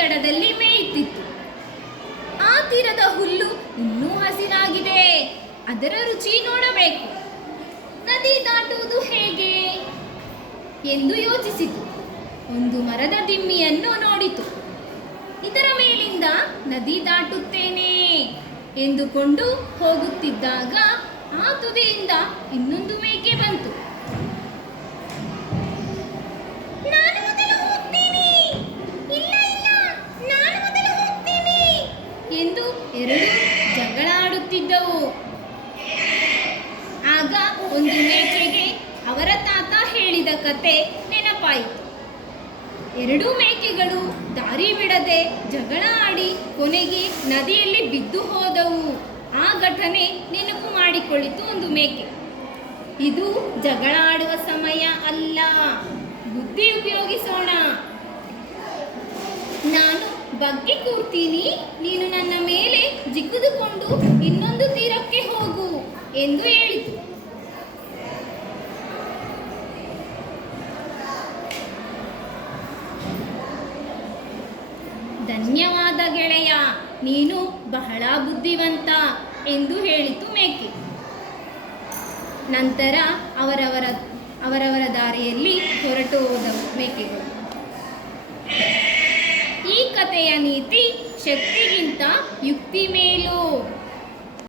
ದಡದಲ್ಲಿ ಮೇಯುತ್ತಿತ್ತು. ಆ ತೀರದ ಹುಲ್ಲು ಇನ್ನೂ ಹಸಿರಾಗಿದೆ, ಅದರ ರುಚಿ ನೋಡಬೇಕು. ನದಿ ದಾಟುವುದು ಹೇಗೆ ಎಂದು ಯೋಚಿಸಿತು. ಒಂದು ಮರದ ದಿಮ್ಮಿಯನ್ನು ನೋಡಿತು. ಇದರ ಮೇಲಿಂದ ನದಿ ದಾಟುತ್ತೇನೆ ಎಂದುಕೊಂಡು ಹೋಗುತ್ತಿದ್ದಾಗ ಆ ತುದಿಯಿಂದ ಇನ್ನೊಂದು ಮೇಕೆ ಬಂತು. ನಾನು ಮೊದಲು ಹೋಗ್ತೀನಿ, ಇಲ್ಲ ಇಲ್ಲ ನಾನು ಮೊದಲು ಹೋಗ್ತೀನಿ ಎಂದು ಎರಡು ಜಗಳ ಆಡುತ್ತಿದ್ದವು. ಆಗ ಒಂದು ಮೇಕೆಗೆ ಅವರ ತಾತ ಹೇಳಿದ ಕತೆ ನೆನಪಾಯಿತು. ಎರಡೂ ಮೇಕೆಗಳು ದಾರಿ ಬಿಡದೆ ಜಗಳ ಆಡಿ ಕೊನೆಗೆ ನದಿಯಲ್ಲಿ ಬಿದ್ದು ಹೋದವು. ಆ ಘಟನೆ ನೆನಪು ಮಾಡಿಕೊಳ್ಳಿತು ಒಂದು ಮೇಕೆ. ಇದು ಜಗಳ ಆಡುವ ಸಮಯ ಅಲ್ಲ, ಬುದ್ಧಿ ಉಪಯೋಗಿಸೋಣ. ನಾನು ಬಗ್ಗಿ ಕೂರ್ತೀನಿ, ನೀನು ನನ್ನ ಮೇಲೆ ಜಿಗಿದುಕೊಂಡು ಇನ್ನೊಂದು ತೀರಕ್ಕೆ ಹೋಗು ಎಂದು ಹೇಳಿತು. ಧನ್ಯವಾದ ಗೆಳೆಯ, ನೀನು ಬಹಳ ಬುದ್ಧಿವಂತ ಎಂದು ಹೇಳಿತು ಮೇಕೆ. ನಂತರ ಅವರವರ ದಾರಿಯಲ್ಲಿ ಹೊರಟು ಹೋದವು ಮೇಕೆಗಳು. ಈ ಕಥೆಯ ನೀತಿ, ಶಕ್ತಿಗಿಂತ ಯುಕ್ತಿ ಮೇಲು.